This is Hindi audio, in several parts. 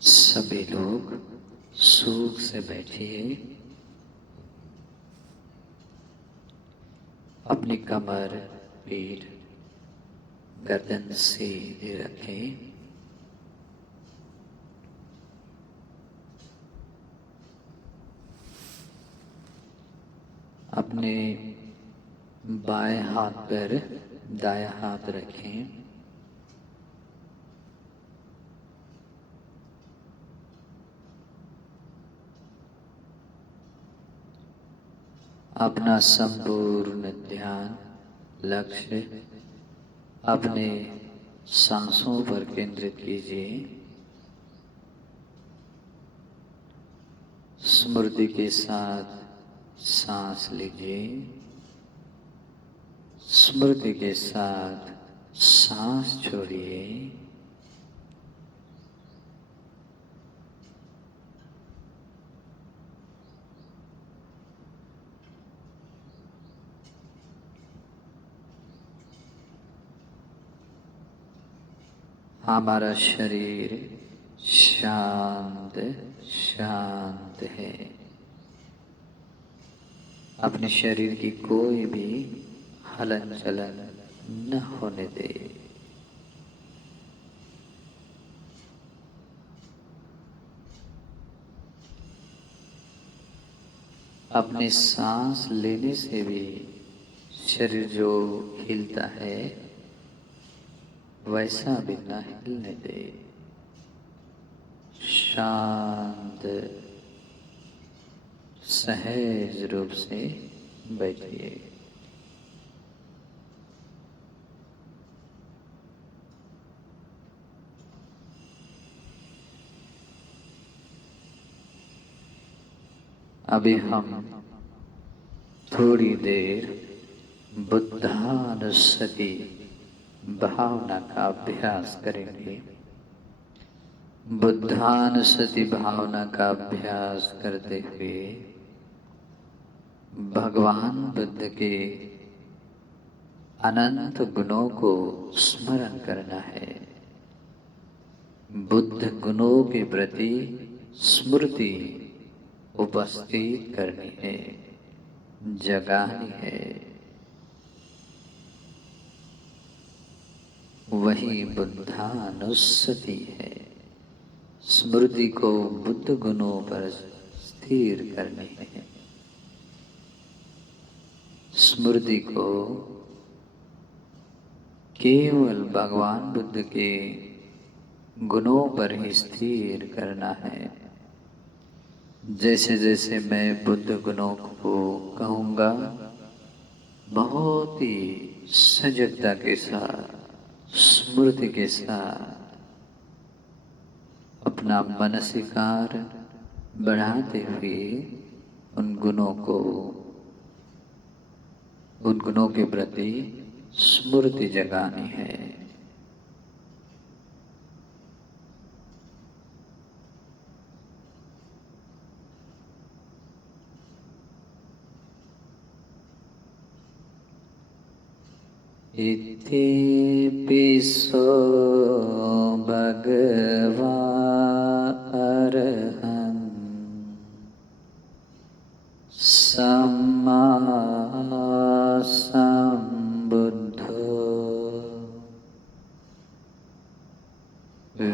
सभी लोग सुख से बैठिए। अपनी कमर, पीठ, गर्दन सीधे रखें। अपने बाएं हाथ पर दायां हाथ रखें। अपना संपूर्ण ध्यान, लक्ष्य अपने सांसों पर केंद्रित कीजिए। स्मृति के साथ सांस लीजिए, स्मृति के साथ सांस छोड़िए। हमारा शरीर शांत शांत है। अपने शरीर की कोई भी हलन चलन न होने दे। अपने सांस लेने से भी शरीर जो हिलता है वैसा भी न हिलने दे। शांत सहज रूप से बैठिए। अभी हम थोड़ी देर बुद्धानुस्मृति भावना का अभ्यास करेंगे। बुद्धानुस्मृति भावना का अभ्यास करते हुए भगवान बुद्ध के अनंत गुणों को स्मरण करना है। बुद्ध गुणों के प्रति स्मृति उपस्थित करनी है, जगानी है। वही बुद्धानुस्मृति है। स्मृति को बुद्ध गुणों पर स्थिर करनी है। स्मृति को केवल भगवान बुद्ध के गुणों पर ही स्थिर करना है। जैसे जैसे मैं बुद्ध गुणों को कहूँगा, बहुत ही सजगता के साथ, स्मृति के साथ अपना मनसिकार बढ़ाते हुए उन गुणों के प्रति स्मृति जगानी है। इति पिसो भगवा अरहं सम्मा सम्बुद्धो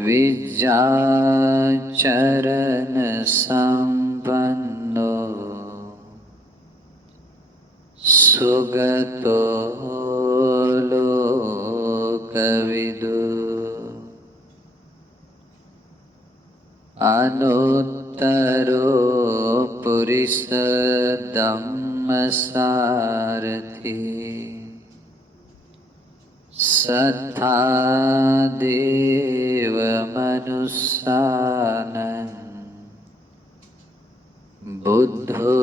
विज्ञाचरण संपन्नो सुगतो लोकविदु अनुत्तरो पुरुष धम्मसारथि सत्ता देव मनुष्यानं बुद्धो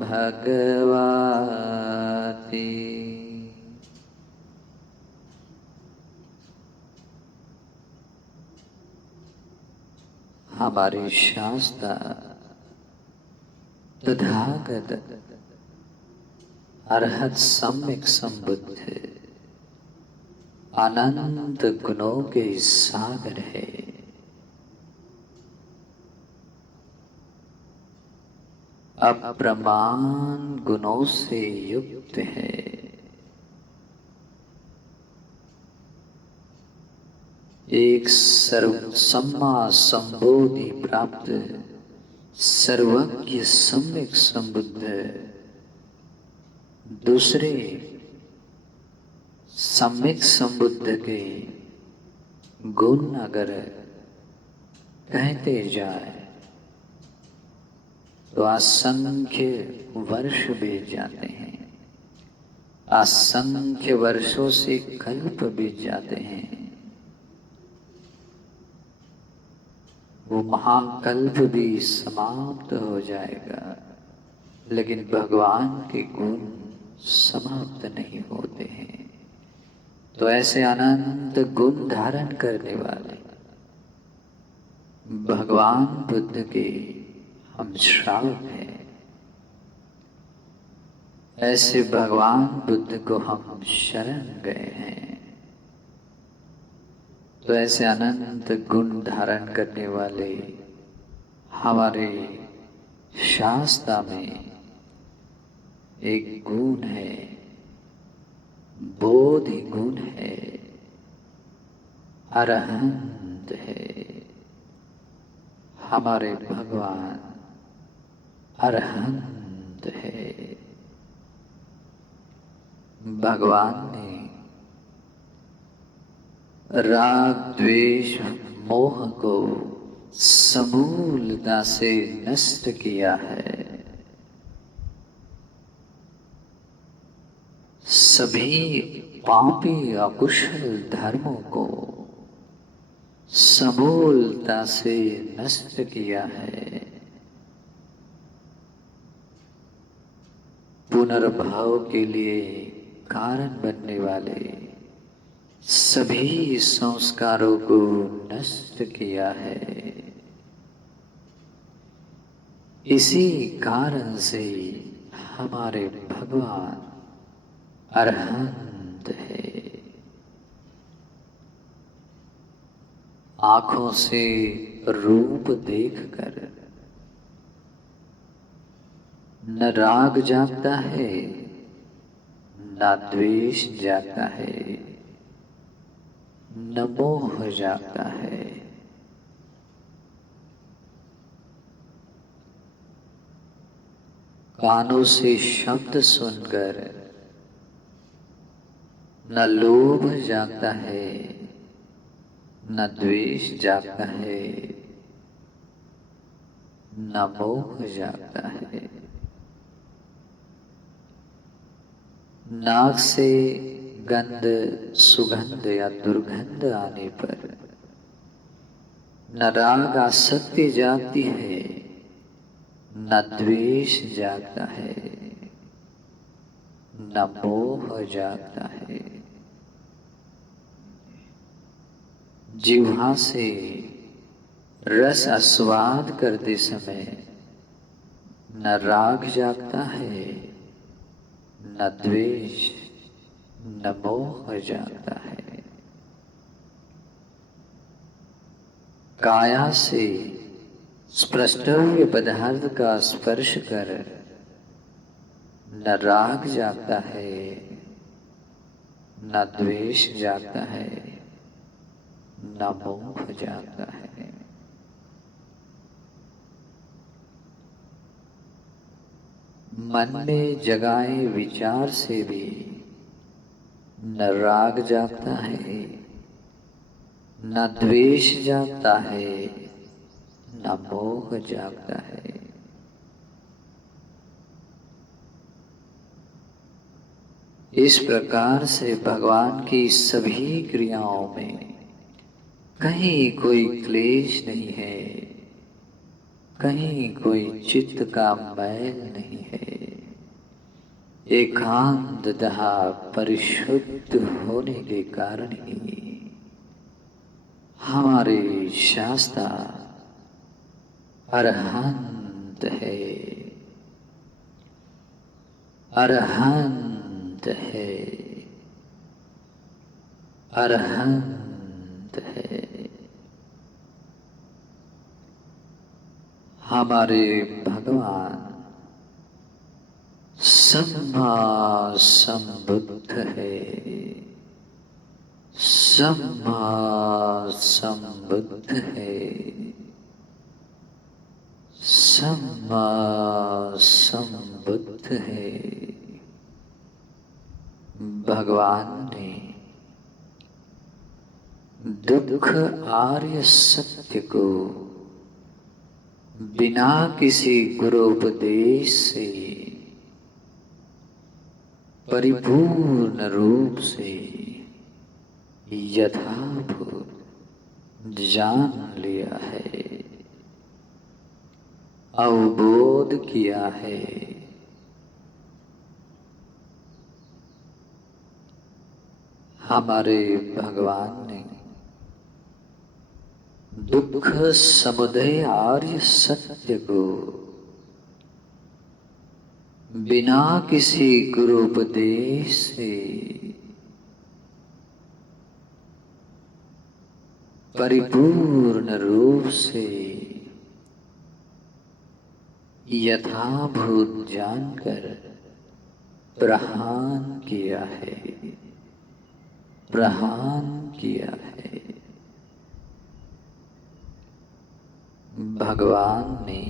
भगवाति। हमारे शास्त्र तथागत अरहत सम्यक संबुद्ध अनंत गुणों के सागर है। अप्रमाण गुणों से युक्त है। एक सर्व सम्मा संबोधि प्राप्त सर्वज्ञ सम्यक संबुद्ध दूसरे सम्यक संबुद्ध के गुण अगर कहते जाए तो असंख्य वर्ष बीत जाते हैं, असंख्य वर्षों से कल्प बीत जाते हैं। वो महाकल्प भी समाप्त हो जाएगा, लेकिन भगवान के गुण समाप्त नहीं होते हैं। तो ऐसे अनंत गुण धारण करने वाले भगवान बुद्ध के हम श्रावक हैं। ऐसे भगवान बुद्ध को हम शरण गए हैं। तो ऐसे अनंत गुण धारण करने वाले हमारे शास्त्र में एक गुण है, बोधि गुण है, अरहंत है। हमारे भगवान अरहंत है। भगवान ने राग द्वेष मोह को समूलता से नष्ट किया है। सभी पापी अकुशल धर्मों को समूलता से नष्ट किया है। पुनर्भाव के लिए कारण बनने वाले सभी संस्कारों को नष्ट किया है। इसी कारण से हमारे भगवान अरहंत है। आंखों से रूप देखकर न राग जागता है, न द्वेष जागता है, न मोह जागता है। कानों से शब्द सुनकर न लोभ जागता है, न द्वेष जागता है, न मोह जागता है। नाक से गंध, सुगंध या दुर्गंध आने पर न राग आसक्ति जागती है, न द्वेष जागता है, न मोह जागता है। जिह्वा से रस आस्वाद करते समय न राग जागता है, न द्वेष, न मोह जागता है। काया से स्पृष्टव्य पदार्थ का स्पर्श कर न राग जागता है, न द्वेष जागता है, न मोह जागता है। मन में जगाए विचार से भी न राग जागता है, न द्वेष जागता है, न मोह जागता है। इस प्रकार से भगवान की सभी क्रियाओं में कहीं कोई क्लेश नहीं है, कहीं कोई चित्त का मैल नहीं है। एकांततः परिशुद्ध होने के कारण ही हमारे शास्त्र अरहंत है, अरहंत है, अरहंत है। हमारे भगवान सम्मा संबुद्ध है, सम्मा संबुद्ध है, सम्मा संबुद्ध है। भगवान ने दुख आर्य सत्य को बिना किसी गुरोपदेश से परिपूर्ण रूप से यथाभूत जान लिया है, अवबोध किया है। हमारे भगवान ने दुख समुदय आर्य सत्य को बिना किसी गुरुपदेश से परिपूर्ण रूप से यथाभूत जानकर प्रहान किया है, प्रहान किया है। भगवान ने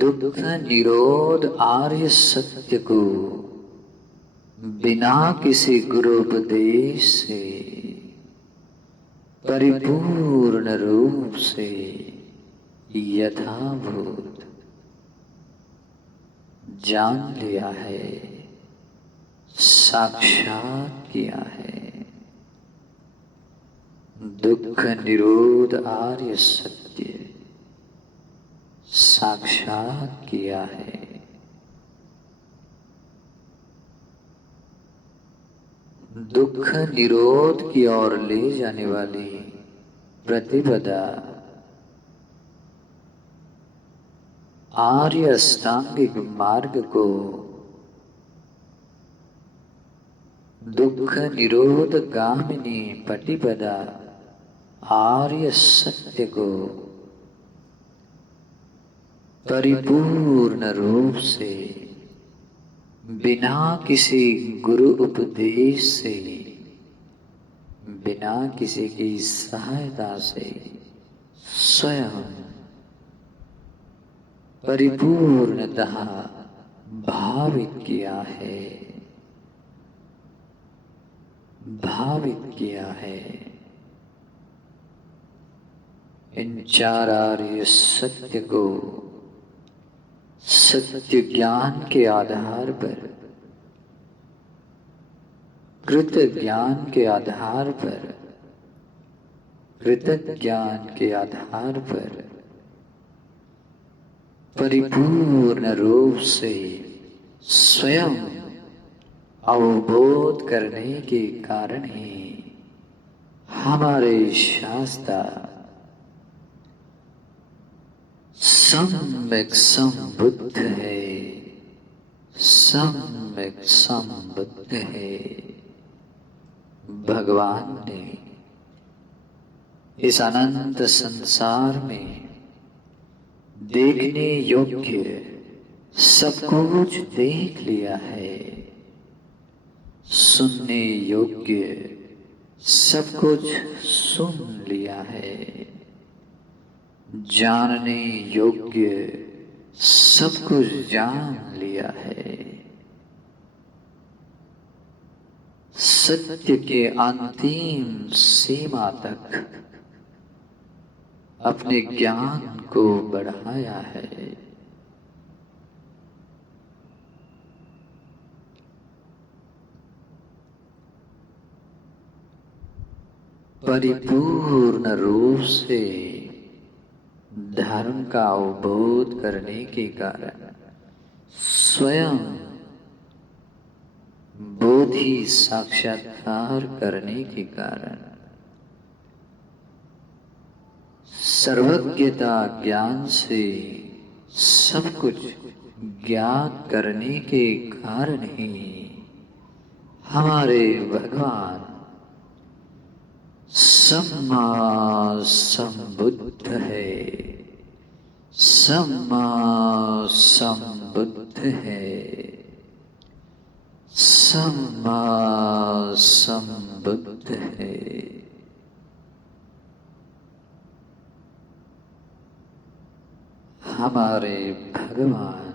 दुख निरोध आर्य सत्य को बिना किसी गुरुपदेश से परिपूर्ण रूप से यथाभूत जान लिया है, साक्षात किया है। दुख निरोध आर्य सत्य साक्षात किया है। दुख निरोध की ओर ले जाने वाली प्रतिपदा आर्य अष्टांगिक मार्ग को दुख निरोध गामिनी प्रतिपदा आर्य सत्य को परिपूर्ण रूप से बिना किसी गुरु उपदेश से, बिना किसी की सहायता से स्वयं परिपूर्णतः भावित किया है, भावित किया है। इन चार आर्य सत्य को सत्य ज्ञान के आधार पर, कृत ज्ञान के आधार पर, कृतज्ञ ज्ञान के आधार पर परिपूर्ण रूप से स्वयं अवबोध करने के कारण ही हमारे शास्त्र सम्यक संबुद्ध है, सम्यक संबुद्ध है। भगवान ने इस अनंत संसार में देखने योग्य सब कुछ देख लिया है, सुनने योग्य सब कुछ सुन लिया है, जानने योग्य सब कुछ जान लिया है। सत्य के अंतिम सीमा तक अपने ज्ञान को बढ़ाया है। परिपूर्ण रूप से धर्म का अवबोध करने के कारण स्वयं बोधि साक्षात्कार करने के कारण सर्वज्ञता ज्ञान से सब कुछ ज्ञात करने के कारण ही हमारे भगवान सम्मा संबुद्ध है, सम्मा संबुद्ध है, सम्मा संबुद्ध है। हमारे भगवान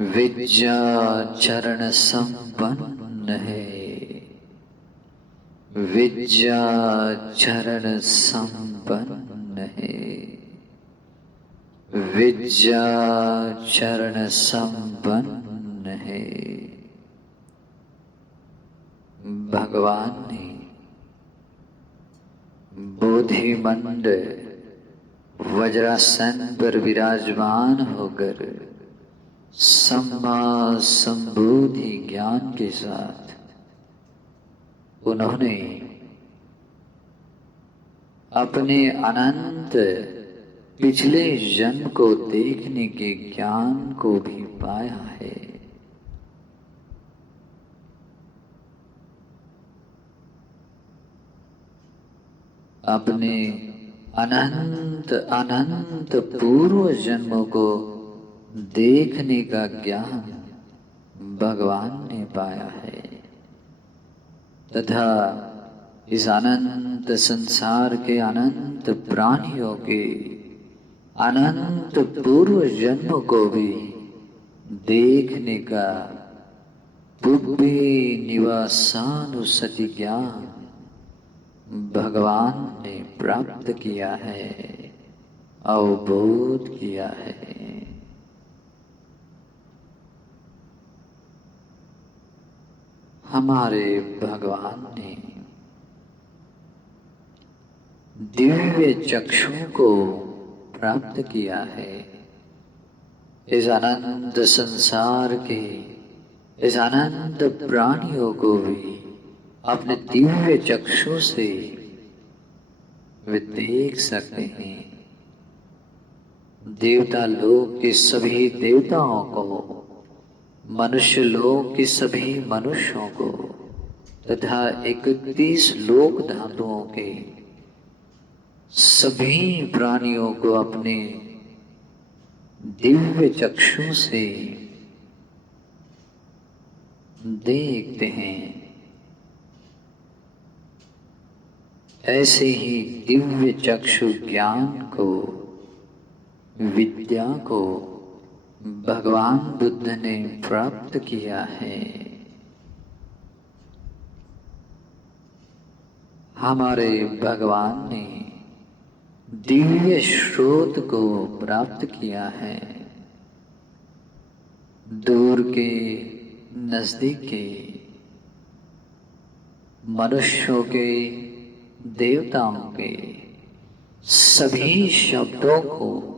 विद्या चरण संपन्न है, विद्या चरण संपन्न है, विद्या चरण संपन्न है। भगवान ने बोधिमंड वज्रासन पर विराजमान होकर सम्मा संबोधि ज्ञान के साथ उन्होंने अपने अनंत पिछले जन्म को देखने के ज्ञान को भी पाया है। अपने अनंत अनंत पूर्व जन्मों को देखने का ज्ञान भगवान ने पाया है तथा इस अनंत संसार के अनंत प्राणियों के अनंत पूर्व जन्म को भी देखने का पुब्बे निवासानुसति ज्ञान भगवान ने प्राप्त किया है, अवबोध किया है। हमारे भगवान ने दिव्य चक्षु को प्राप्त किया है। इस अनंत संसार के इस अनंत प्राणियों को भी अपने दिव्य चक्षु से वे देख सकते हैं। देवता लोक के सभी देवताओं को, मनुष्य लोक के सभी मनुष्यों को तथा 31 लोक धातुओं के सभी प्राणियों को अपने दिव्य चक्षु से देखते हैं। ऐसे ही दिव्य चक्षु ज्ञान को, विद्या को भगवान बुद्ध ने प्राप्त किया है। हमारे भगवान ने दिव्य स्रोत को प्राप्त किया है। दूर के, नजदीक के, मनुष्यों के, देवताओं के सभी शब्दों को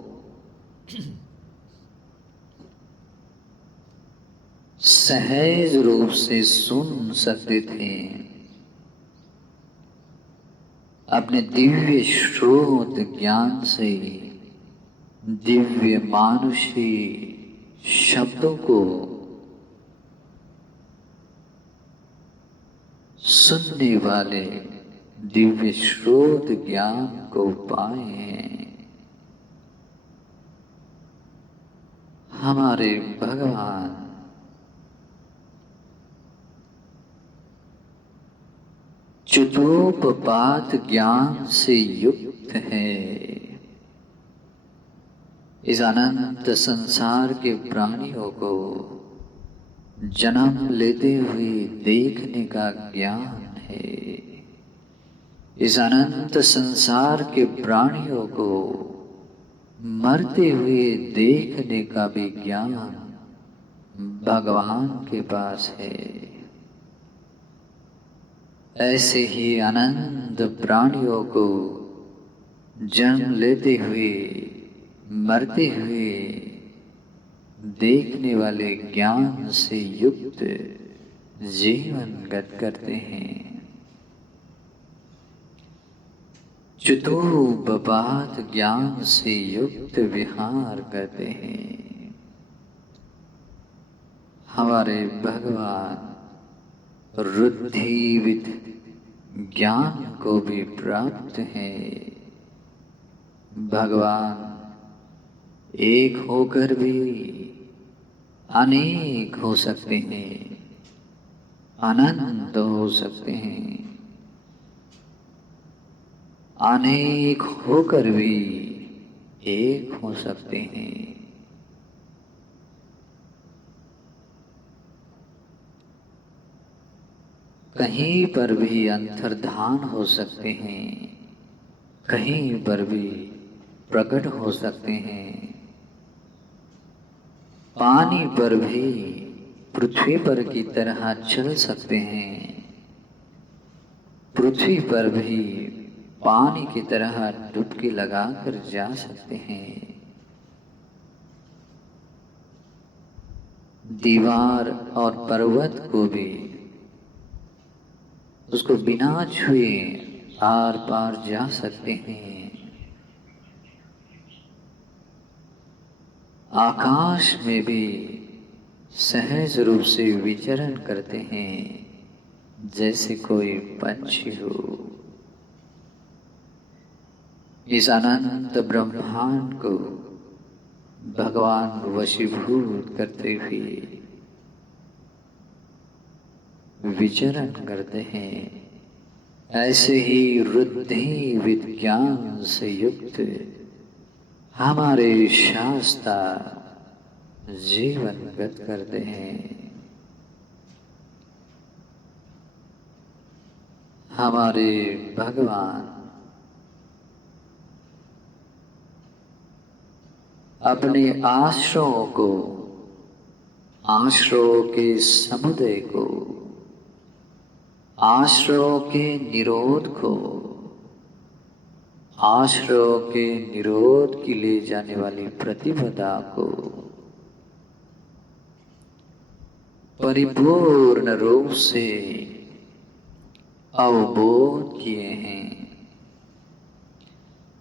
सहज रूप से सुन सकते थे। अपने दिव्य स्रोत ज्ञान से दिव्य मानुषी शब्दों को सुनने वाले दिव्य स्रोत ज्ञान को पाए हैं। हमारे भगवान चतुरोपात ज्ञान से युक्त है। इस अनंत संसार के प्राणियों को जन्म लेते हुए देखने का ज्ञान है। इस अनंत संसार के प्राणियों को मरते हुए देखने का भी ज्ञान भगवान के पास है। ऐसे ही अनंत प्राणियों को जन्म लेते हुए, मरते हुए देखने वाले ज्ञान से युक्त जीवन गत करते हैं। चतुरोपात ज्ञान से युक्त विहार करते हैं। हमारे भगवान रुद्धिविद ज्ञान को भी प्राप्त है। भगवान एक होकर भी अनेक हो सकते हैं, अनंत हो सकते हैं। अनेक होकर भी एक हो सकते हैं। कहीं पर भी अंतर्धान हो सकते हैं, कहीं पर भी प्रकट हो सकते हैं। पानी पर भी पृथ्वी पर की तरह चल सकते हैं, पृथ्वी पर भी पानी की तरह डुबकी लगाकर जा सकते हैं। दीवार और पर्वत को भी उसको बिना छुए आर पार जा सकते हैं। आकाश में भी सहज रूप से विचरण करते हैं, जैसे कोई पंछी हो। इस अनंत ब्रह्मांड को भगवान वशीभूत करते हुए विचरण करते हैं। ऐसे ही रुद्धि विज्ञान से युक्त हमारे शास्त्र जीवन गत करते हैं। हमारे भगवान अपने आश्रयों को, आश्रयों के समुदाय को, आश्रयों के निरोध को, आश्रयों के निरोध की ले जाने वाली प्रतिपदा को परिपूर्ण रूप से अवबोध किए हैं,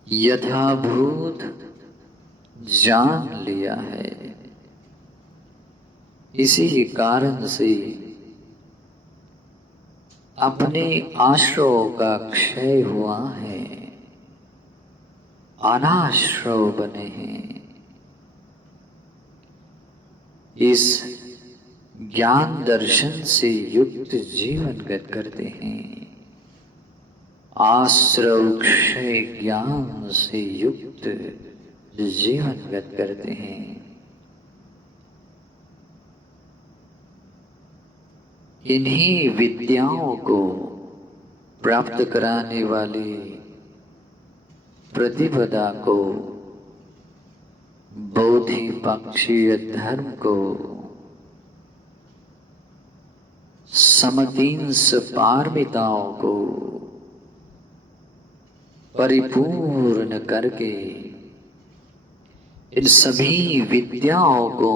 यथाभूत जान लिया है। इसी कारण से अपने आश्रयों का क्षय हुआ है, अनाश्रय बने हैं। इस ज्ञान दर्शन से युक्त जीवन गत करते हैं। आश्रय क्षय ज्ञान से युक्त जीवन गत करते हैं। इन्हीं विद्याओं को प्राप्त कराने वाली प्रतिपदा को, बौद्धिपक्षीय धर्म को, समतींस पारमिताओं को परिपूर्ण करके इन सभी विद्याओं को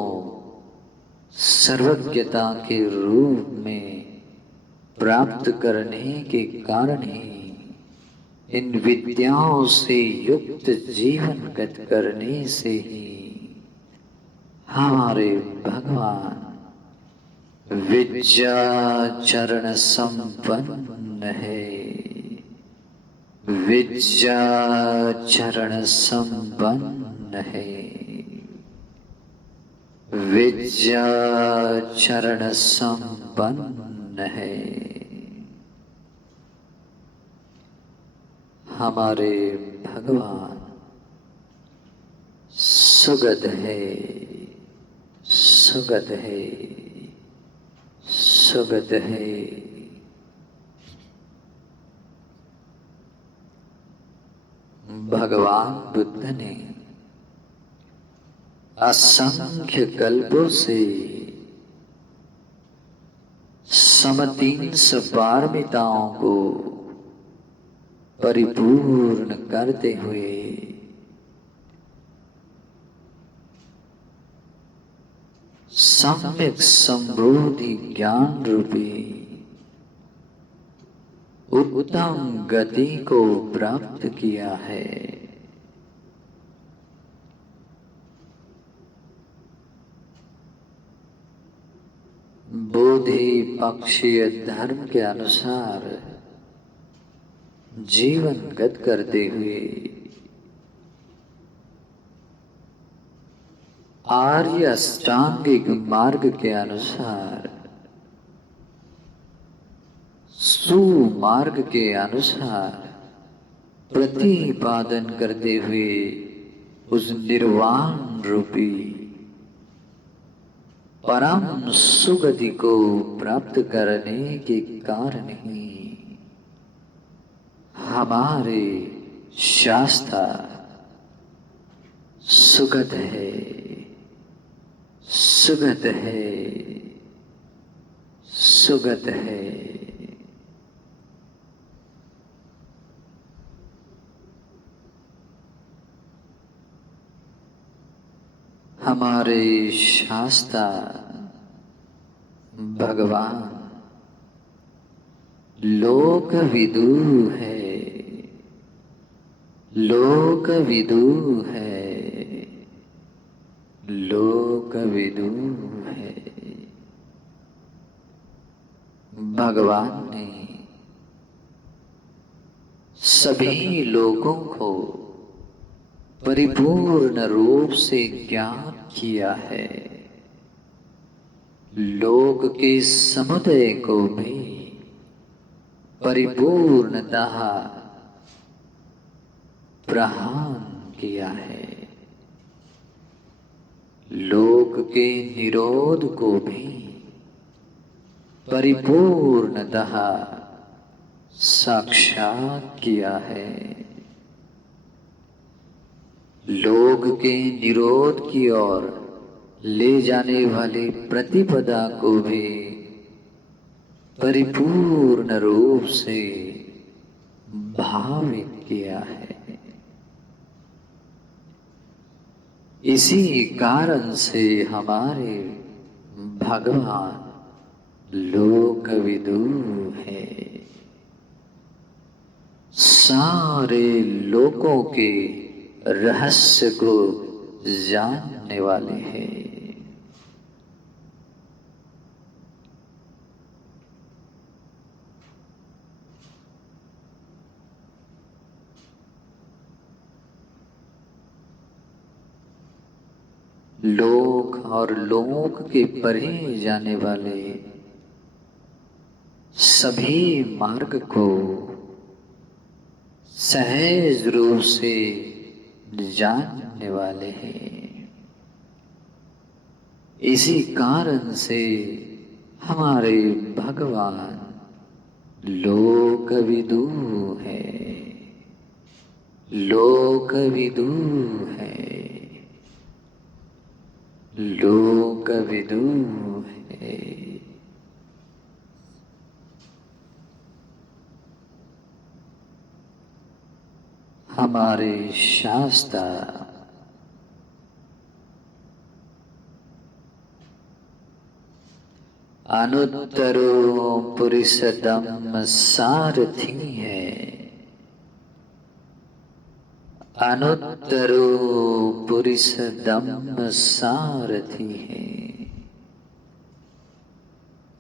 सर्वज्ञता के रूप में प्राप्त करने के कारण ही इन विद्याओं से युक्त जीवन गत करने से ही हमारे भगवान विद्या चरण संपन्न है, विद्या चरण संपन्न है, विद्या चरण संपन्न है। हमारे भगवान सुगत है, सुगत है, सुगत है। भगवान बुद्ध ने असंख्य कल्पों से समतींस पारमिताओं को परिपूर्ण करते हुए सम्यक समृद्धि ज्ञान रूपी उत्तम गति को प्राप्त किया है। बोधि पक्षीय धर्म के अनुसार जीवन गत करते हुए आर्य अष्टांगिक मार्ग के अनुसार, सुमार्ग के अनुसार प्रतिपादन करते हुए उस निर्वाण रूपी परम सुगति को प्राप्त करने के कारण ही हमारे शास्त्र सुगत है, सुगत है, सुगत है। हमारे शास्त्र भगवान लोक विदु है, लोक विदु है, लोक विदु है। भगवान ने सभी लोगों को परिपूर्ण रूप से ज्ञान किया है। लोक के समुदाय को भी परिपूर्णतः प्रहान किया है। लोक के निरोध को भी परिपूर्णतः साक्षात किया है। लोक के निरोध की ओर ले जाने वाली प्रतिपदा को भी परिपूर्ण रूप से भावित किया है। इसी कारण से हमारे भगवान लोकविदु है। सारे लोकों के रहस्य को जानने वाले हैं। लोक और लोक के परे जाने वाले सभी मार्ग को सहज रूप से जानने वाले हैं। इसी कारण से हमारे भगवान लोकविदु है, लोकविदु है, लोकविदु है। हमारे शास्त्र अनुत्तरो पुरुषोत्तम सारथी है, अनुत्तरो पुरुषोत्तम सारथी है,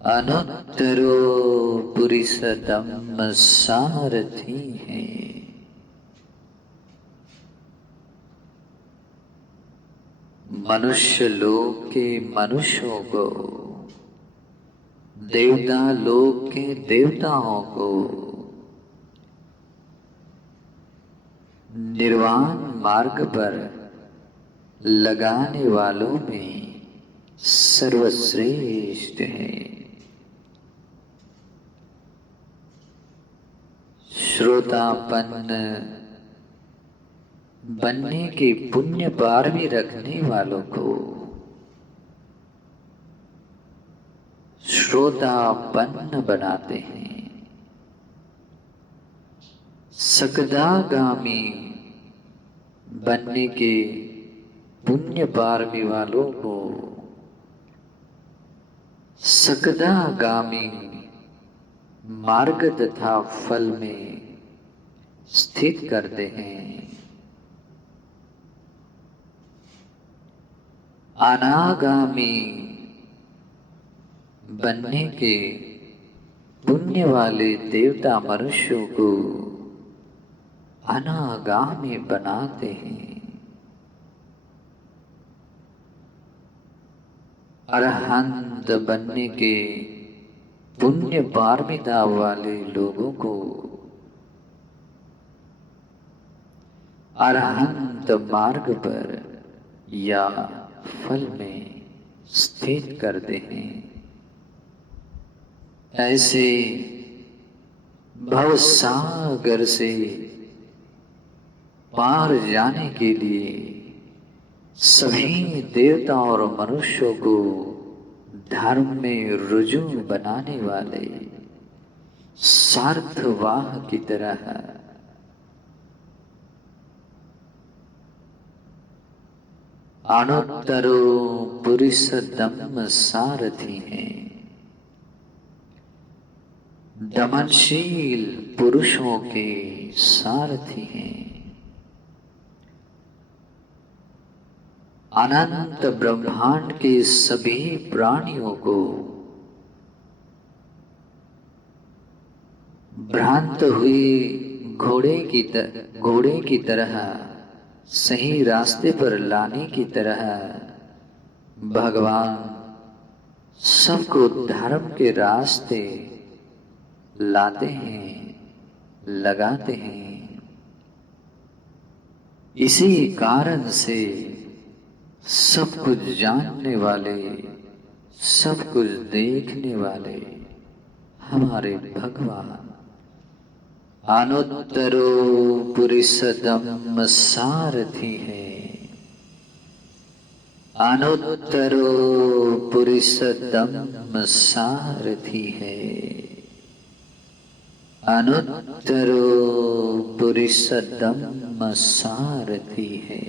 अनुत्तरो पुरुषोत्तम सारथी है। मनुष्य लोक के मनुष्यों को, देवता लोक के देवताओं को निर्वाण मार्ग पर लगाने वालों में सर्वश्रेष्ठ है। श्रोतापन्न बनने के पुण्य पार भी रखने वालों को श्रोतापन्न बनाते हैं। सकदागामी बनने के पुण्य पारमी वालों को सकदागामी मार्ग तथा फल में स्थित करते हैं। अनागामी बनने के पुण्य वाले देवता मनुष्यों को अनागामी बनाते हैं। अरहंत बनने के पुण्य पारमिता वाले लोगों को अरहंत मार्ग पर या फल में स्थित करते हैं। ऐसे भवसागर से पार जाने के लिए सभी देवता और मनुष्यों को धर्म में रुजू बनाने वाले सार्थवाह की तरह अनुत्तरो पुरुष दम सारथी हैं। दमनशील पुरुषों के सारथी हैं। अनंत ब्रह्मांड के सभी प्राणियों को भ्रांत हुई घोड़े की तरह सही रास्ते पर लाने की तरह भगवान सबको धर्म के रास्ते लाते हैं, लगाते हैं। इसी कारण से सब कुछ जानने वाले, सब कुछ देखने वाले हमारे भगवान अनुत्तरो पुरुषोत्तम सारथी है। अनुत्तरो पुरुषोत्तम सारथी है। अनुत्तरो पुरुषोत्तम सारथी है।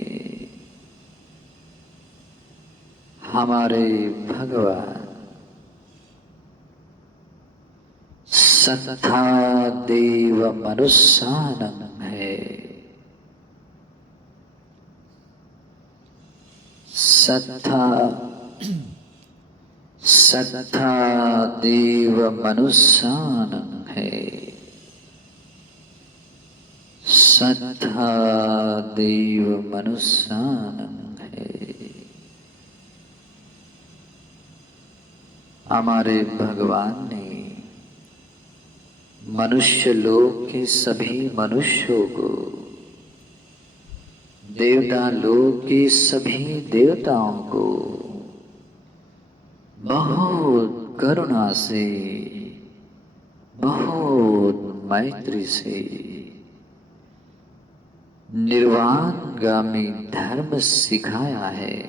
हमारे भगवान सत्ता देव मनुष्यानम है। सत्ता देव मनुष्यानम है। सत्ता देव मनुष्यानम है। हमारे भगवान ने मनुष्य लोक के सभी मनुष्यों को, देवता लोक के सभी देवताओं को बहुत करुणा से, बहुत मैत्री से निर्वाणगामी धर्म सिखाया है।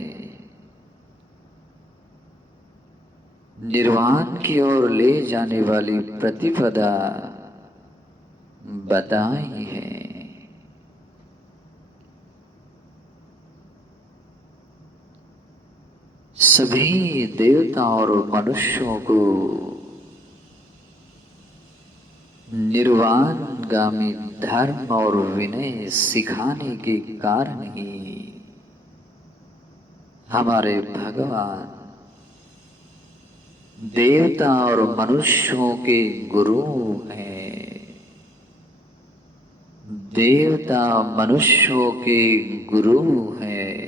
निर्वाण की ओर ले जाने वाली प्रतिपदा बताई है। सभी देवता और मनुष्यों को निर्वाणगामी धर्म और विनय सिखाने के कारण ही हमारे भगवान देवता और मनुष्यों के गुरु हैं। देवता मनुष्यों के गुरु हैं।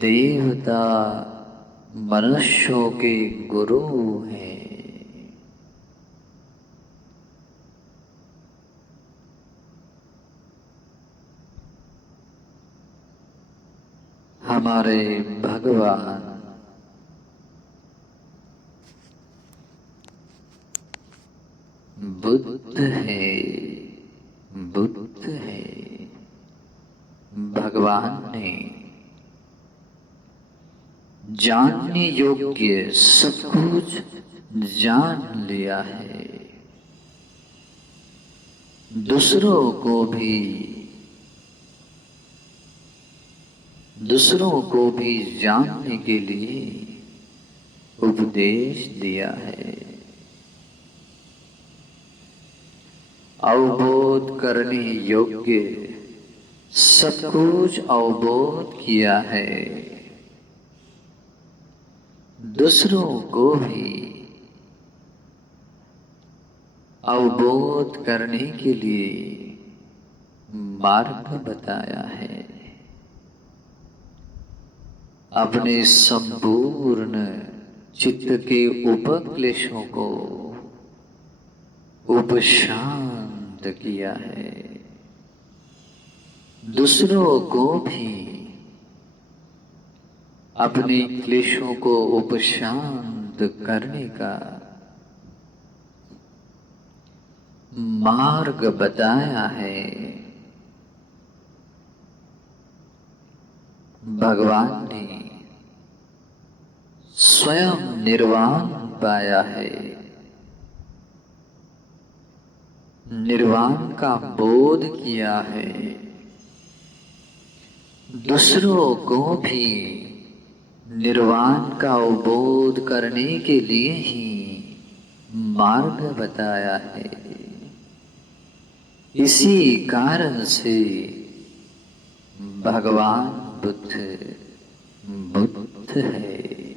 देवता मनुष्यों के गुरु हैं। हमारे भगवान बुद्ध है। बुद्ध है। भगवान ने जानने योग्य सब कुछ जान लिया है। दूसरों को भी जानने के लिए उपदेश दिया है। अवबोध करने योग्य सब कुछ अवबोध किया है। दूसरों को भी अवबोध करने के लिए मार्ग बताया है। अपने संपूर्ण चित्त के उपक्लेशों को उपशांत किया है। दूसरों को भी अपने क्लेशों को उपशांत करने का मार्ग बताया है। भगवान ने स्वयं निर्वाण पाया है। निर्वाण का बोध किया है। दूसरों को भी निर्वाण का बोध करने के लिए ही मार्ग बताया है। इसी कारण से भगवान बुद्ध बुद्ध है,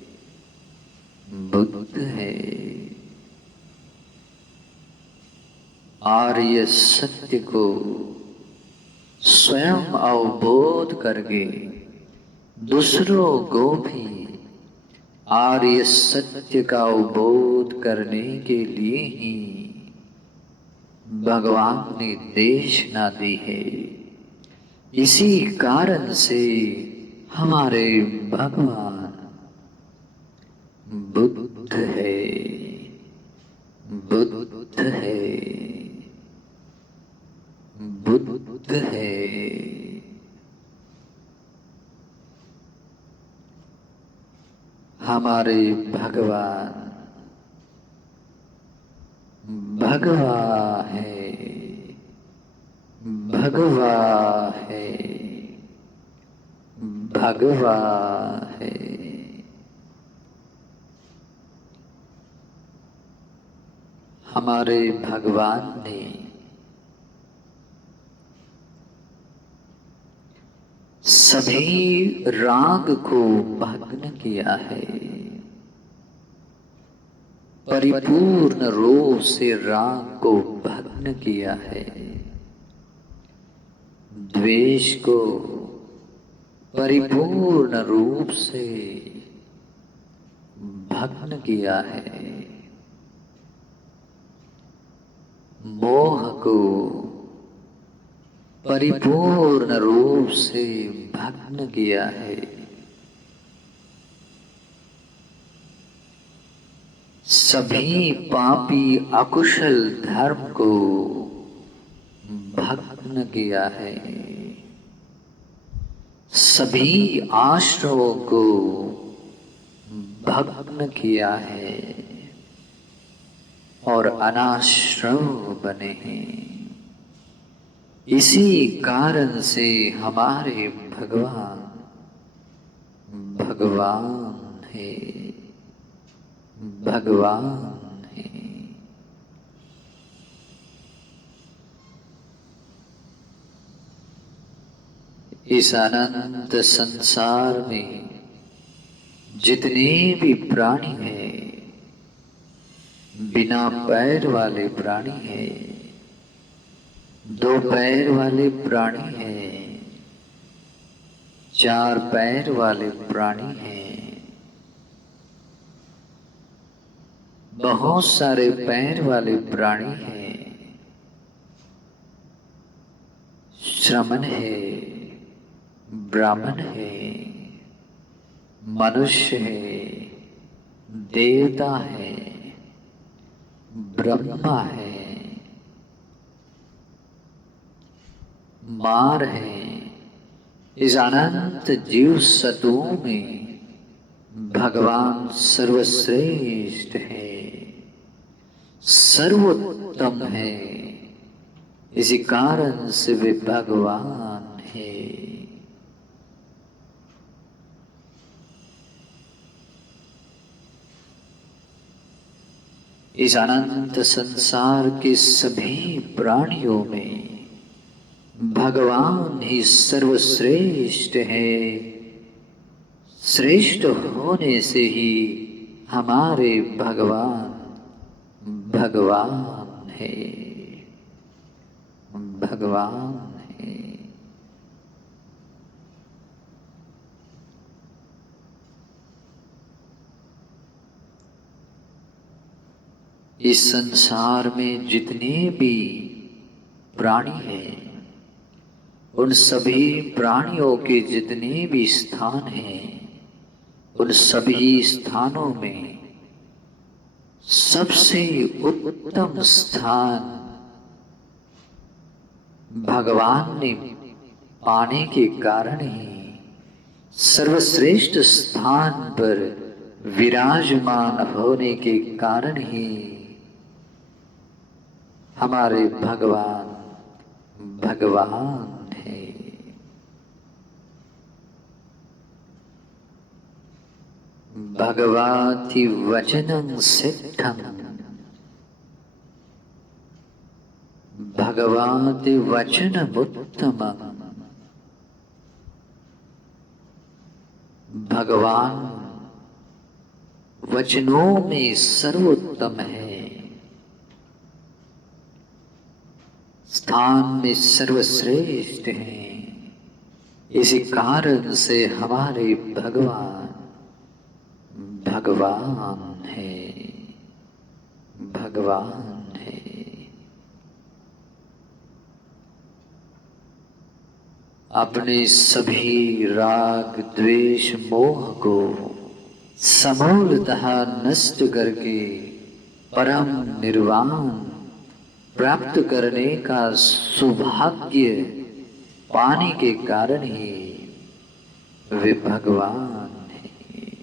बुद्ध है। आर्य सत्य को स्वयं अवबोध करके दूसरों को भी आर्य सत्य का अवबोध करने के लिए ही भगवान ने देशना दी है। इसी कारण से हमारे भगवान बुद्ध है, बुद्ध है, बुद्ध है। हमारे भगवान भगवा है, भगवा है, भगवा है। हमारे भगवान ने सभी राग को भग्न किया है। परिपूर्ण रूप से राग को भग्न किया है। द्वेष को परिपूर्ण रूप से भग्न किया है। मोह को परिपूर्ण रूप से भग्न किया है। सभी पापी अकुशल धर्म को भग्न किया है। सभी आश्रमों को भग्न किया है और अनाश्रम बने हैं। इसी कारण से हमारे भगवान भगवान है, भगवान है। इस अनंत संसार में जितने भी प्राणी हैं, बिना पैर वाले प्राणी हैं, दो पैर वाले प्राणी हैं, चार पैर वाले प्राणी हैं, बहुत सारे पैर वाले प्राणी हैं, श्रमण है, ब्राह्मण है, मनुष्य है, देवता है, ब्रह्मा है, मार है। इस अनंत जीव सतुओं में भगवान सर्वश्रेष्ठ है, सर्वोत्तम है। इसी कारण से वे भगवान है। इस अनंत संसार के सभी प्राणियों में भगवान ही सर्वश्रेष्ठ है। श्रेष्ठ होने से ही हमारे भगवान भगवान है, भगवान है। इस संसार में जितने भी प्राणी हैं, उन सभी प्राणियों के जितने भी स्थान हैं, उन सभी स्थानों में सबसे उत्तम स्थान भगवान ने पाने के कारण ही, सर्वश्रेष्ठ स्थान पर विराजमान होने के कारण ही हमारे भगवान भगवान है। भगवाति वचनं सिद्धं, भगवाति वचनमुत्तमम्। भगवान वचनों में सर्वोत्तम है, स्थान में सर्वश्रेष्ठ है। इसी कारण से हमारे भगवान भगवान है, भगवान है। अपने सभी राग द्वेष मोह को समूलतः नष्ट करके परम निर्वाण प्राप्त करने का सौभाग्य पाने के कारण ही वे भगवान हैं।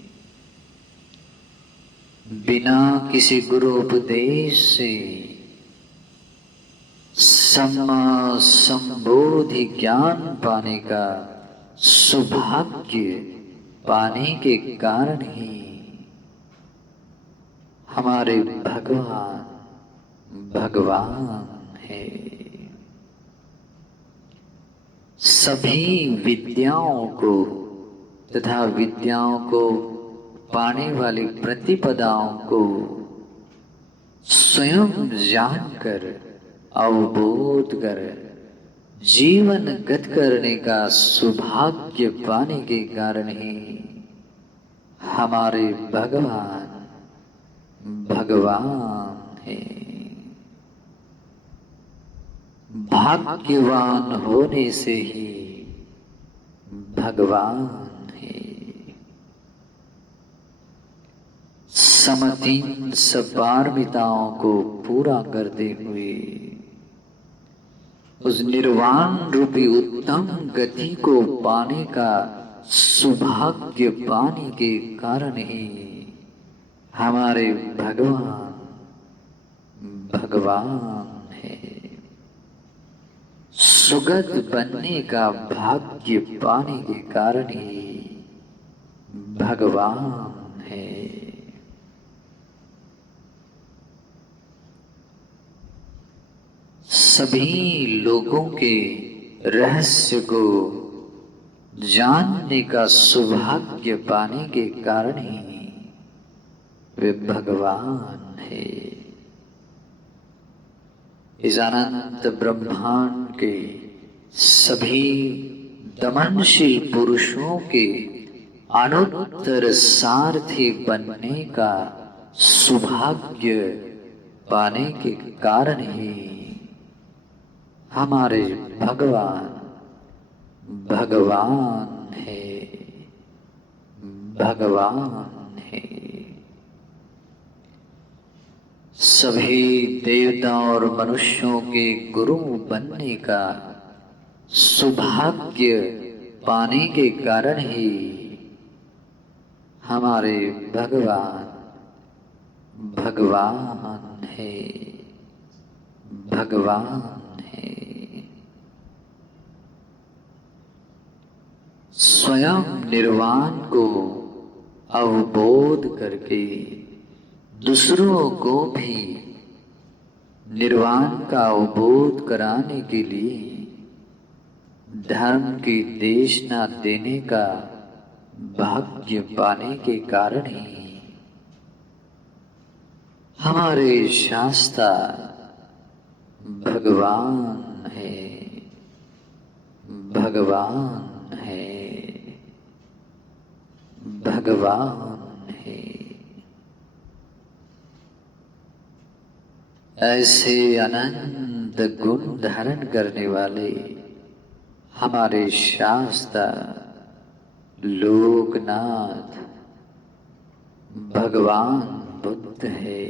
बिना किसी गुरु उपदेश से सम्मा संबोधि ज्ञान पाने का सौभाग्य पाने के कारण ही हमारे भगवान भगवान है। सभी विद्याओं को तथा विद्याओं को पाने वाली प्रतिपदाओं को स्वयं जानकर अवबोध कर जीवन गत करने का सौभाग्य पाने के कारण ही हमारे भगवान भगवान है। भाग्यवान होने से ही भगवान है। समतीन सपारमिताओं को पूरा करते हुए उस निर्वाण रूपी उत्तम गति को पाने का सौभाग्य पाने के कारण ही हमारे भगवान भगवान है। सुगत बनने का भाग्य पाने के कारण ही भगवान है। सभी लोगों के रहस्य को जानने का सौभाग्य पाने के कारण ही वे भगवान है। इस अनंत ब्रह्मांड के सभी दमनशील पुरुषों के अनुत्तर सारथी बनने का सौभाग्य पाने के कारण ही हमारे भगवान भगवान है, भगवान है। सभी देवता और मनुष्यों के गुरु बनने का सौभाग्य पाने के कारण ही हमारे भगवान भगवान है, भगवान है। स्वयं निर्वाण को अवबोध करके दूसरों को भी निर्वाण का अवबोध कराने के लिए धर्म की देशना देने का भाग्य पाने के कारण ही हमारे शास्त्र भगवान है, भगवान है, भगवान है। ऐसे अनंत गुण धारण करने वाले हमारे शास्त्र लोकनाथ भगवान बुद्ध है,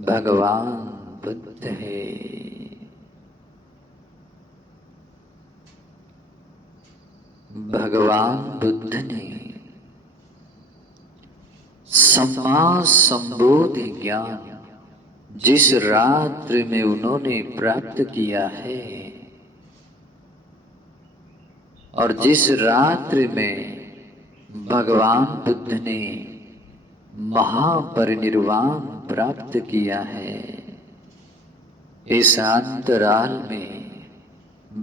भगवान बुद्ध है। भगवान बुद्ध ने सम्मा संबोधि ज्ञान जिस रात्रि में उन्होंने प्राप्त किया है और जिस रात्रि में भगवान बुद्ध ने महापरिनिर्वाण प्राप्त किया है, इस अंतराल में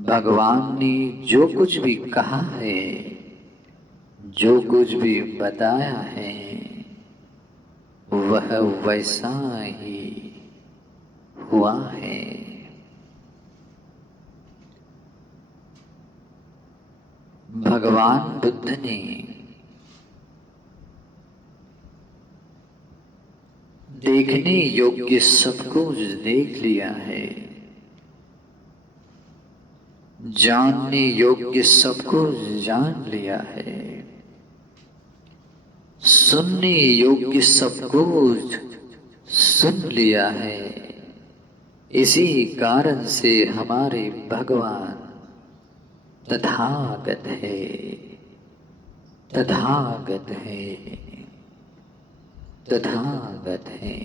भगवान ने जो कुछ भी कहा है, जो कुछ भी बताया है, वह वैसा ही हुआ है। भगवान बुद्ध ने देखने योग्य सब कुछ देख लिया है, जानने योग्य सब कुछ जान लिया है, सुनने योग्य सब कुछ सुन लिया है। इसी कारण से हमारे भगवान तथागत है, तथागत है, तथागत है।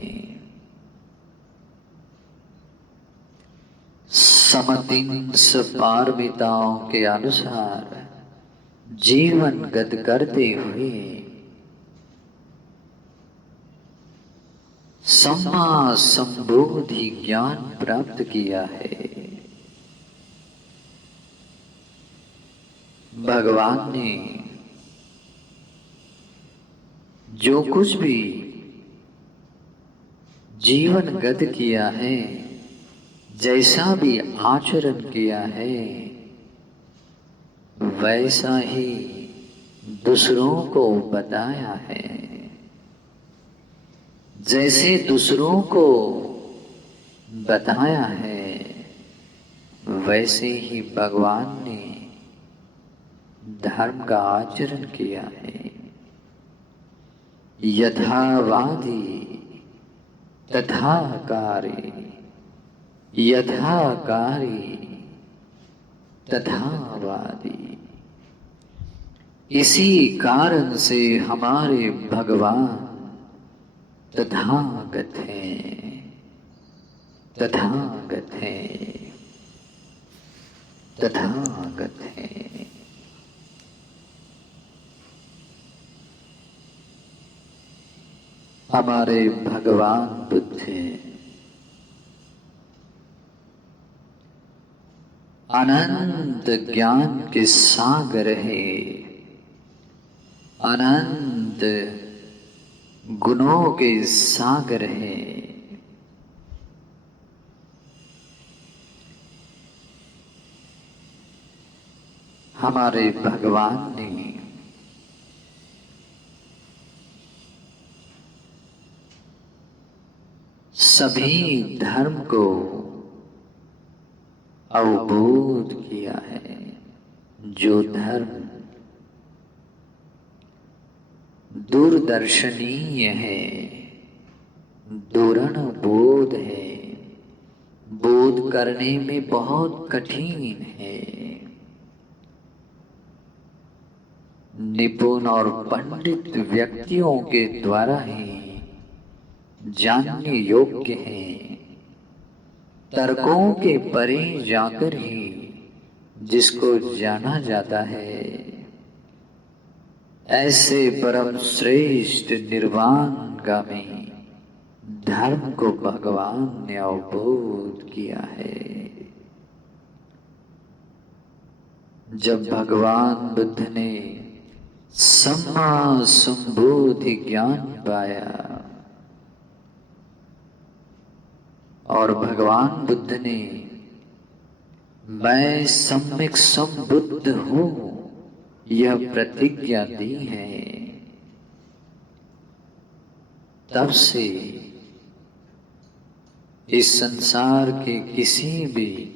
समतिंस पारमिताओं के अनुसार जीवन गत करते हुए सम्मा संबोधि ज्ञान प्राप्त किया है। भगवान ने जो कुछ भी जीवन गत किया है, जैसा भी आचरण किया है, वैसा ही दूसरों को बताया है। जैसे दूसरों को बताया है, वैसे ही भगवान ने धर्म का आचरण किया है। यथावादी तथाकारी, यथाकारी तथावादी। इसी कारण से हमारे भगवान तथागत हैं, तथागत हैं, तथागत हैं। हमारे भगवान बुद्ध अनंत ज्ञान के सागर है, अनंत गुणों के सागर है। हमारे भगवान ने सभी धर्म को अवबोध किया है। जो धर्म दूरदर्शनीय है, दूरण बोध है, बोध करने में बहुत कठिन है, निपुण और पंडित व्यक्तियों के द्वारा ही जानने योग्य है, तर्कों के परे जाकर ही जिसको जाना जाता है, ऐसे परम श्रेष्ठ निर्वाणगामी धर्म को भगवान ने अवबोध किया है। जब भगवान बुद्ध ने सम्मा संबोधि ज्ञान पाया और भगवान बुद्ध ने मैं सम्यक संबुद्ध हूं यह प्रतिज्ञा दी है, तब से इस संसार के किसी भी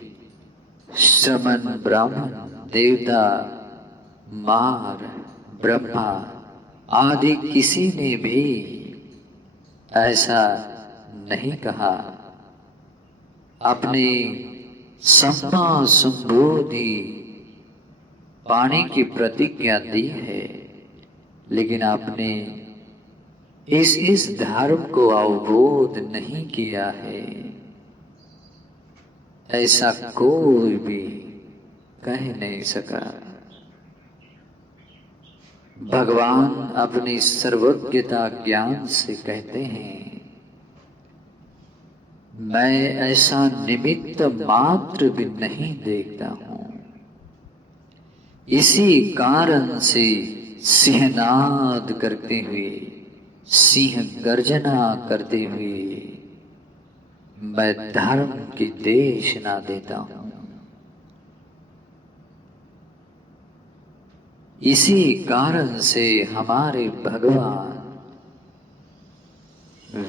श्रमण, ब्राह्मण, देवता, मार, ब्रह्मा आदि किसी ने भी ऐसा नहीं कहा। अपने सम्मा संबोधि पाने की प्रतिज्ञा दी है, लेकिन आपने इस धर्म को अवबोध नहीं किया है, ऐसा कोई भी कह नहीं सका। भगवान अपनी सर्वज्ञता ज्ञान से कहते हैं, मैं ऐसा निमित्त मात्र भी नहीं देखता हूं। इसी कारण से सिंहनाद करते हुए, सिंह गर्जना करते हुए मैं धर्म की देशना देता हूं। इसी कारण से हमारे भगवान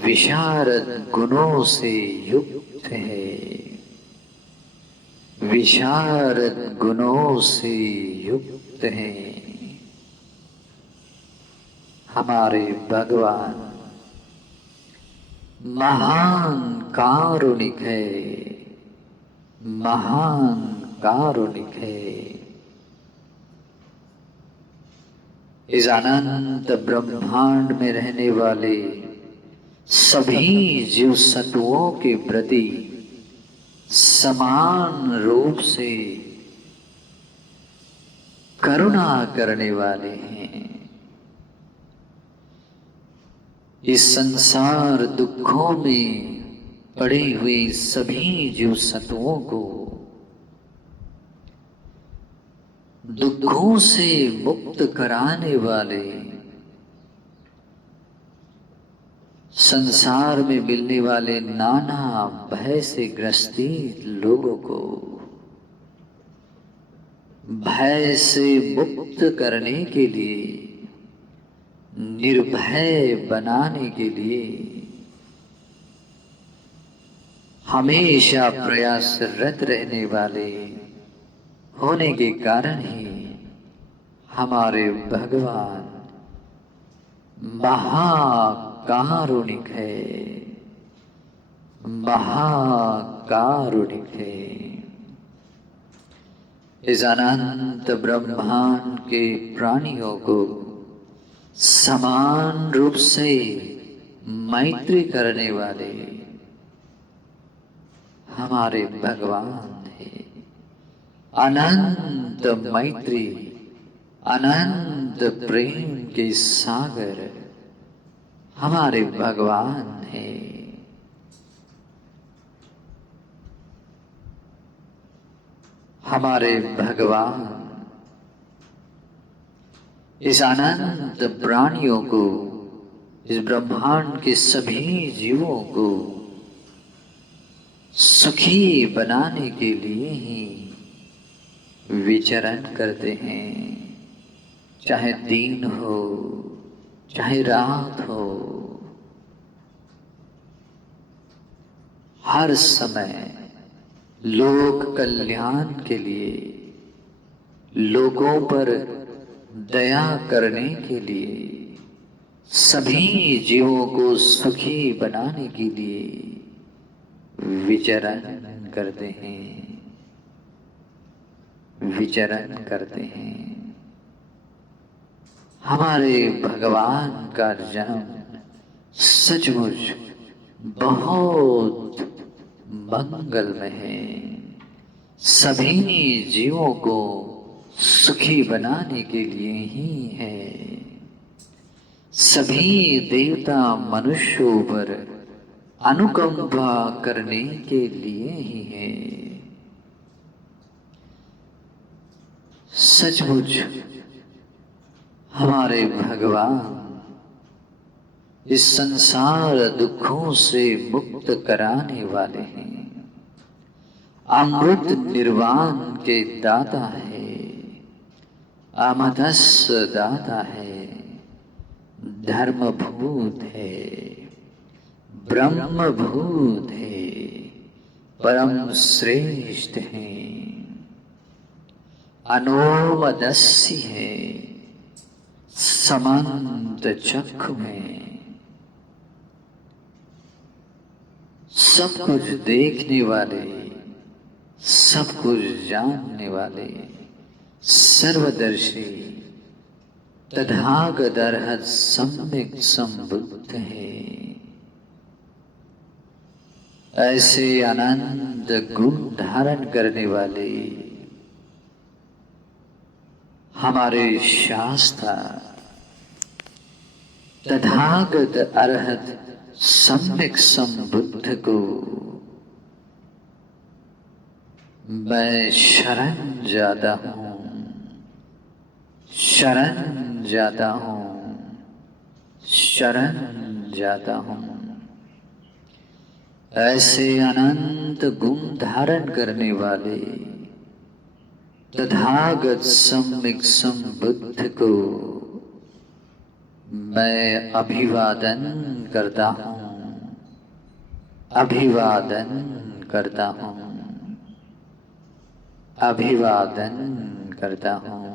विशारद गुणों से युक्त है, विशारद गुणों से युक्त है। हमारे भगवान महान कारुणिक है, महान कारुणिक है। इस अनंत ब्रह्मांड में रहने वाले सभी जीव सत्वों के प्रति समान रूप से करुणा करने वाले हैं। इस संसार दुखों में पड़े हुए सभी जीव सत्वों को दुखों से मुक्त कराने वाले, संसार में मिलने वाले नाना भय से ग्रसित लोगों को भय से मुक्त करने के लिए, निर्भय बनाने के लिए हमेशा प्रयासरत रहने वाले होने के कारण ही हमारे भगवान महाकारुणिक है, महाकारुणिक है। इस अनंत ब्रह्मांड के प्राणियों को समान रूप से मैत्री करने वाले हमारे भगवान है। अनंत मैत्री, अनंत प्रेम के सागर हमारे भगवान है। हमारे भगवान इस अनंत प्राणियों को, इस ब्रह्मांड के सभी जीवों को सुखी बनाने के लिए ही विचरण करते हैं। चाहे दिन हो, चाहे रात हो, हर समय लोक कल्याण के लिए, लोगों पर दया करने के लिए, सभी जीवों को सुखी बनाने के लिए विचरण करते हैं, विचरण करते हैं। हमारे भगवान का जन्म सचमुच बहुत मंगलमय है। सभी जीवों को सुखी बनाने के लिए ही है। सभी देवता मनुष्यों पर अनुकंपा करने के लिए ही है। सचमुच हमारे भगवान इस संसार दुखों से मुक्त कराने वाले हैं। अमृत निर्वाण के दाता है, अमृतस दाता है, धर्मभूत है, ब्रह्मभूत है। परम श्रेष्ठ हैं, अनोमदस्य है, समंत चक्षु है, सब कुछ देखने वाले, सब कुछ जानने वाले, सर्वदर्शी तथागत अरहत सम्यक संबुद्ध है। ऐसे अनंत गुण धारण करने वाले हमारे शास्त्र तथागत अरहत सम्यक संबुद्ध को मैं शरण जाता हूँ, शरण जाता हूँ, शरण जाता हूँ। ऐसे अनंत गुण धारण करने वाले तथागत सम्यक संबुद्ध को मैं अभिवादन करता हूँ, अभिवादन करता हूँ, अभिवादन करता हूँ।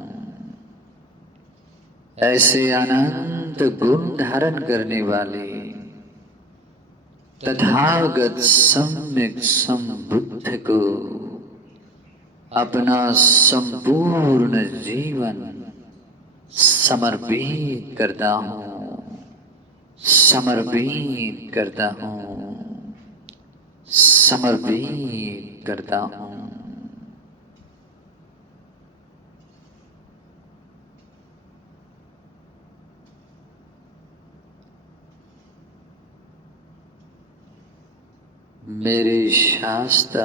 ऐसे अनंत गुण धारण करने वाले तथागत सम्यक संबुद्ध को अपना संपूर्ण जीवन समर्पित करता हूँ, समर्पित करता हूँ, समर्पित करता हूँ। मेरे शास्त्र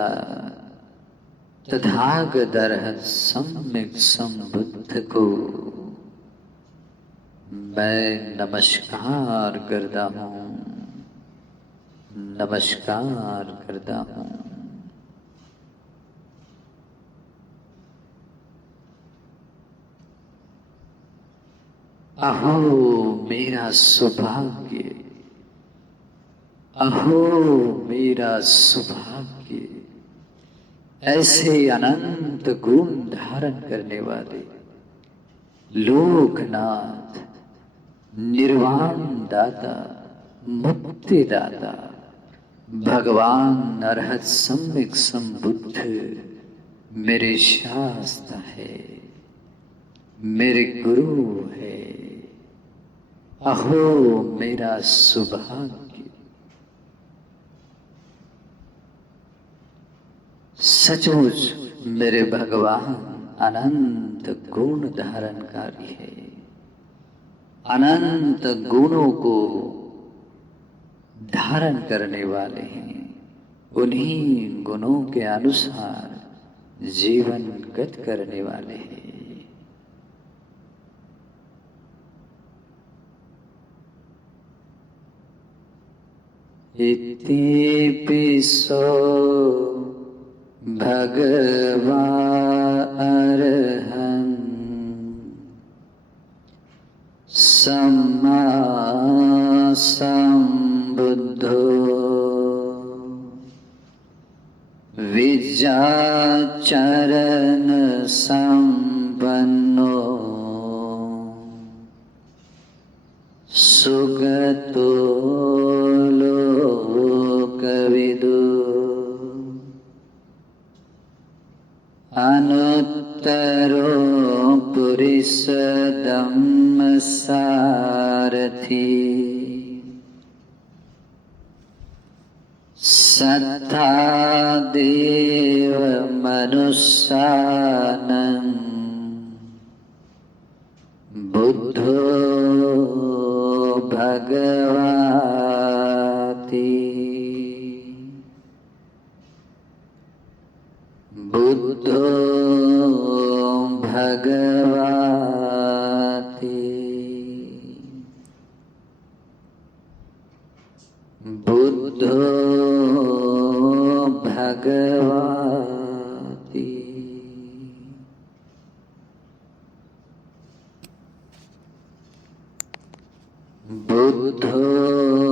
तथागत अरहत सम्यक संबुद्ध को मैं नमस्कार करता हूँ, नमस्कार करता हूँ। अहो मेरा सौभाग्य, अहो मेरा सौभाग्य, ऐसे अनंत गुण धारण करने वाले लोकनाथ, निर्वाण दाता, मुक्ति दाता भगवान अरहत सम्यक संबुद्ध मेरे शास्त्र है, मेरे गुरु है। अहो मेरा सौभाग्य, सचमुच मेरे भगवान अनंत गुण धारणकारी है, अनंत गुणों को धारण करने वाले हैं, उन्हीं गुणों के अनुसार जीवन गत करने वाले हैं। इति पिसो भगवा अरहं सम्मा संबुद्धो विद्याचरण संपन्नो सुगतो लोकविदु अनुत्तरो पुरुषोत्तम सारथि सत्ता देव मनुष्यानं बुद्धो भगवाति बुद्धो भगवाति बुद्धो भगवाति। बुद्धो